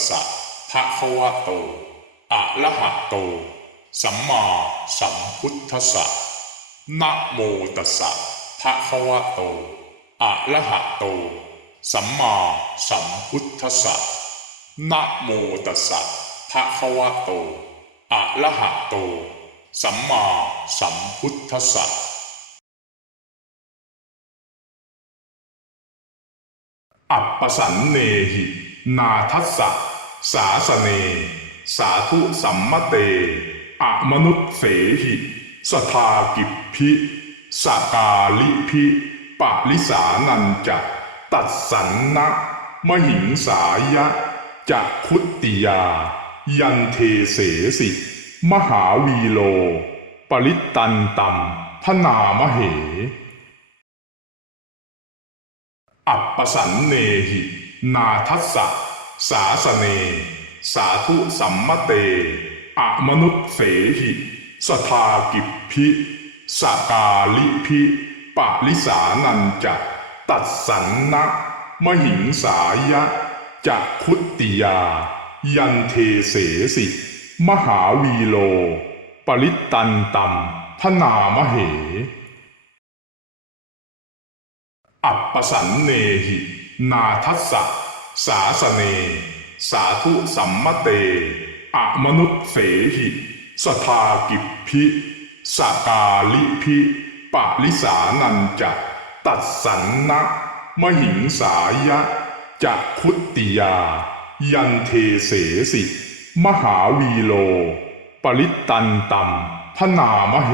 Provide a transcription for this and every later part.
นะโมตัสสะภะคะวะโต อะระหะโต สัมมาสัมพุทธัสสะนะโมตัสสะภะคะวะโต อะระหะโต สัมมาสัมพุทธัสสะนะโมตัสสะภะคะวะโต อะระหะโต สัมมาสัมพุทธัสสะอัปปสันเนหิ นาทัสสะ สาสเน สาธุสัมมเตอะมนุษเสหิสทากิพพิสกาลิพิปะลิสานันจะ ตัดสันนะมหิงสายะจะคุตติยา ยันเทเสสิ มหาวีโล ปริตตันตัมพนามเห อัปปสันเนหิ นาทัสสะ สาสเน สาธุสัมมเตอะมนุษเสหิสทากิพพิสกาลิพิปะลิสานันจะ ตัดสันนะมหิงสายะจะคุตติยา ยันเทเสสิ มหาวีโล ปริตตันตัมพนามเห อัปปสันเนหิ นาทัสสะ สาสเน สาธุสัมมเตอะมนุษเสหิสทากิพพิสกาลิพิปะลิสานันจะตัดสันนะมหิงสายะจะคุตติยา ยันเทเสสิ มหาวีโล ปริตตันตัมพนามเห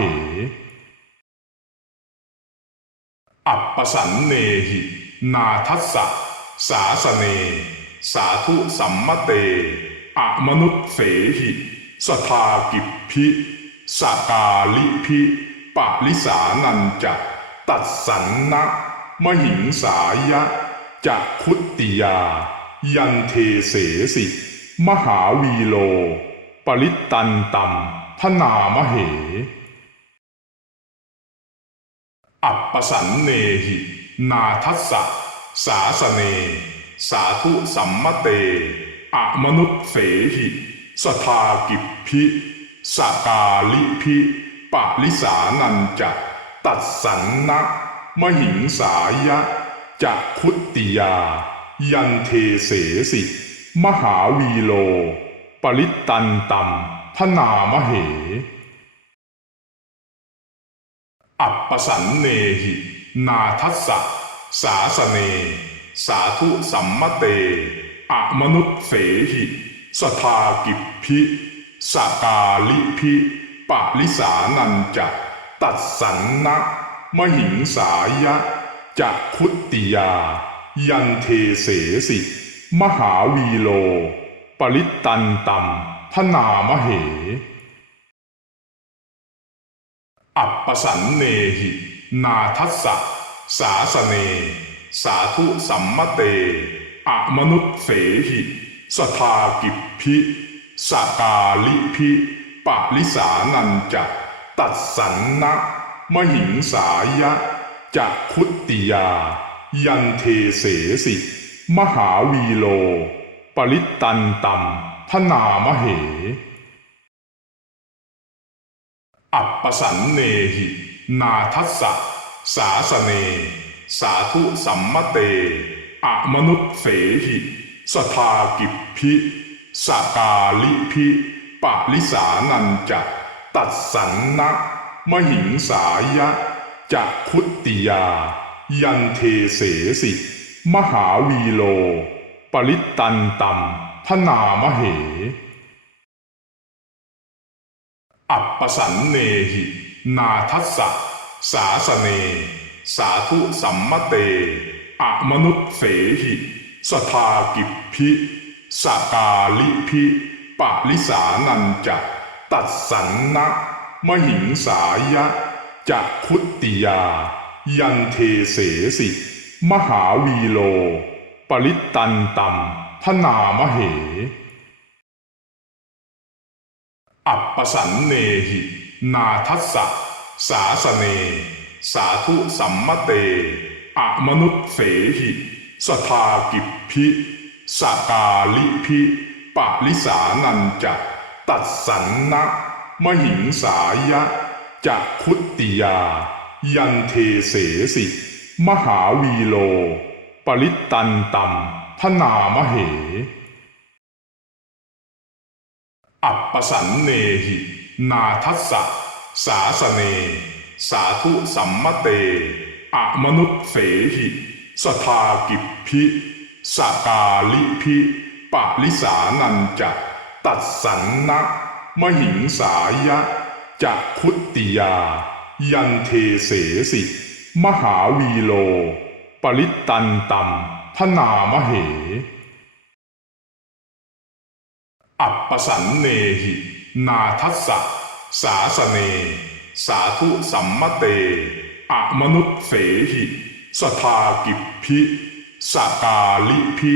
อัปปสันเนหิ นาทัสสะ สาสเน สาธุสัมมเตอะมนุษเสหิสทากิพพิสกาลิพิปะลิสานันจะ ตัดสันนะมหิงสายะจะคุตติยา ยันเทเสสิ มหาวีโล ปริตตันตัมพนามเห อัปปสันเนหิ นาทัสสะ สาสเน สาธุสัมมเตอะมนุษเสหิ สทากิพพิสกาลิพิปะลิสานันจะ ตัดสันนะมหิงสายะจะคุตติยา ยันเทเสสิ มหาวีโล ปริตตันตัมพนามเห อัปปสันเนหิ นาทัสสะ สาสเน สาธุสัมมเตอะมนุษเสหิ สทากิพพิสกาลิพิปะลิสานันจะตัดสันนะมหิงสายะจะคุตติยา ยันเทเสสิ มหาวีโล ปริตตันตัมพนามเห อัปปสันเนหิ นาทัสสะ สาสเน สาธุสัมมเตอะมนุษเสหิสทากิพพิสกาลิพิปะลิสานันจะ ตัดสันนะมหิงสายะจะคุตติยา ยันเทเสสิ มหาวีโล ปริตตันตัมพนามเห อัปปสันเนหิ นาทัสสะ สาสเน สาธุสัมมเตอะมนุษเสหิสทากิพพิสกาลิพิปะลิสานันจะ ตัดสันนะมหิงสายะจะคุตติยา ยันเทเสสิ มหาวีโล ปริตตันตัมพนามเห อัปปสันเนหิ นาทัสสะ สาสเน สาธุสัมมเตอะมนุษเสหิ สทากิพพิสกาลิพิปะลิสานันจะตัดสันนะมหิงสายะจะคุตติยา ยันเทเสสิ มหาวีโล ปริตตันตัมพนามเห อัปปสันเนหิ นาทัสสะ สาสเน สาธุสัมมเตอะมนุษเสหิสทากิพพิสกาลิพิปะลิสานันจะ ตัดสันนะมหิงสายะจะคุตติยา ยันเทเสสิ มหาวีโล ปริตตันตัมพนามเห อัปปสันเนหิ นาทัสสะ สาสเน สาธุสัมมเตอะมนุษเสหิ สทากิพพิสกาลิพิปะลิสานันจะ ตัดสันนะมหิงสายะจะคุตติยา ยันเทเสสิ มหาวีโล ปริตตันตัมพนามเห อัปปสันเนหิ นาทัสสะ สาสเน สาธุสัมมเตอะมนุษเสหิสทากิพพิสกาลิพิ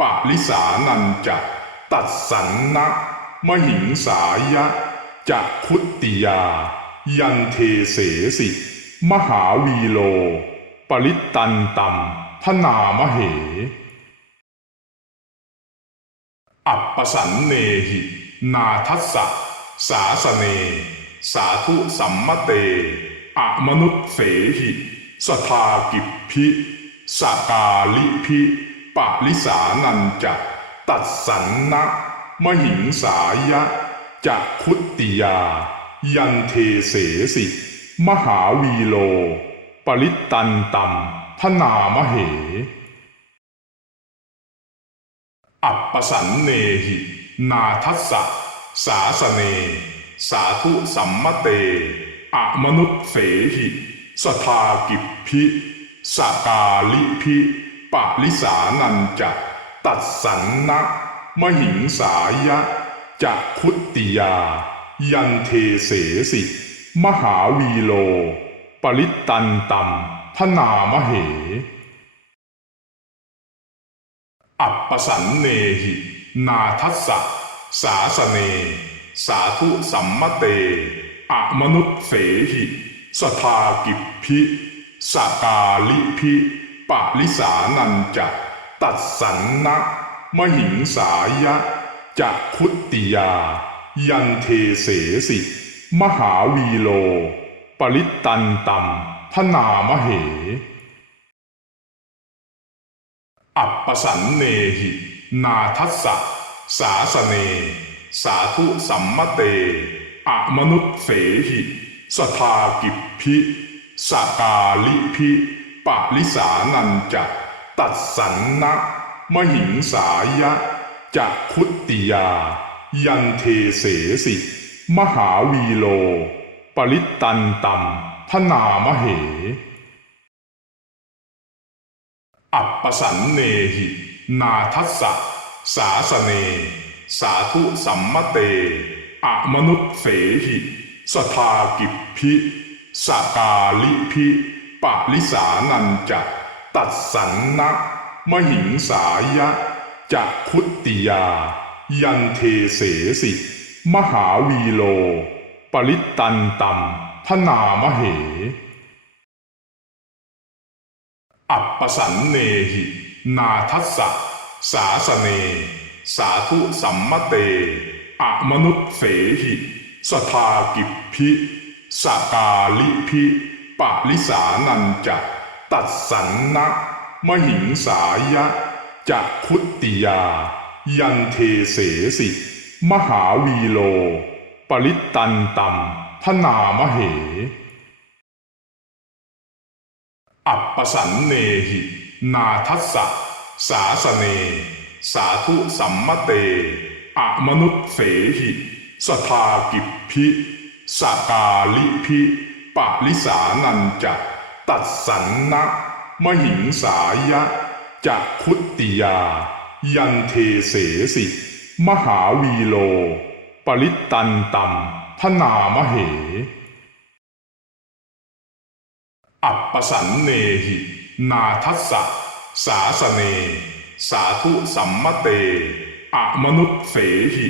ปะลิสานันจะตัดสันนะมหิงสายะจะคุตติยา ยันเทเสสิ มหาวีโล ปริตตันตัมพนามเห อัปปสันเนหิ นาทัสสะ สาสเน สาธุสัมมเตอะมนุษเสหิสทากิพพิสกาลิพิปะลิสานันจะตัดสันนะมหิงสายะจะคุตติยา ยันเทเสสิ มหาวีโล ปริตตันตัมพนามเห อัปปสันเนหิ นาทัสสะ สาสเน สาธุสัมมเตอะมนุษเสหิสทากิพพิสกาลิพิปะลิสานันจะ ตัดสันนะมหิงสายะจะคุตติยา ยันเทเสสิ มหาวีโล ปริตตันตัมพนามเห อัปปสันเนหิ นาทัสสะ สาสเน สาธุสัมมเตอะมนุษเสหิสทากิพพิสกาลิพิปะลิสานันจะตัดสันนะมหิงสายะจะคุตติยา ยันเทเสสิ มหาวีโล ปริตตันตัมพนามเห อัปปสันเนหิ นาทัสสะ สาสเน สาธุสัมมเตอะมนุษเสหิสทากิพพิสกาลิพิปะลิสานันจะ ตัดสันนะมหิงสายะจะคุตติยา ยันเทเสสิ มหาวีโล ปริตตันตัมพนามเห อัปปสันเนหิ นาทัสสะ สาสเน สาธุสัมมเตอะมนุษเสหิสทากิพพิสกาลิพิปะลิสานันจะ ตัดสันนะมหิงสายะจะคุตติยา ยันเทเสสิ มหาวีโล ปริตตันตัมพนามเห อัปปสันเนหิ นาทัสสะ สาสเน สาธุสัมมเตอะมนุษเสหิสทากิพพิสกาลิพิปะลิสานันจะตัดสันนะมหิงสายะจะคุตติยา ยันเทเสสิ มหาวีโล ปริตตันตัมพนามเห อัปปสันเนหิ นาทัสสะ สาสเน สาธุสัมมเตอะมนุษเสหิสทากิพพิสกาลิพิปะลิสานันจะ ตัดสันนะมหิงสายะจะคุตติยา ยันเทเสสิ มหาวีโล ปริตตันตัมพนามเห อัปปสันเนหิ นาทัสสะ สาสเน สาธุสัมมเตอะมนุษเสหิ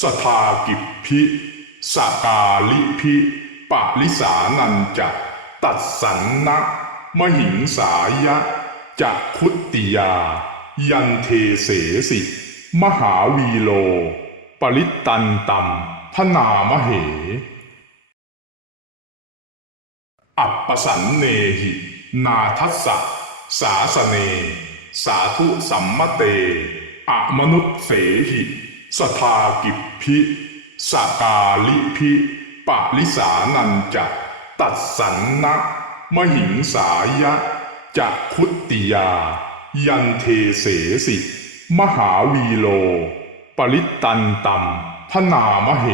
สทากิพพิสกาลิพิปะลิสานันจะ ตัดสันนะมหิงสายะจะคุตติยา ยันเทเสสิ มหาวีโล ปริตตันตัมพนามเห อัปปสันเนหิ นาทัสสะ สาสนสาธุสัมมเตอมนุษเสหิสทากิพิสกาลิพิปะลิสานันจะตัดสันนะมหิงสายะจะคุตติยา ยันเทเสสิ มหาวีโล ปริตตันตัมทนามเห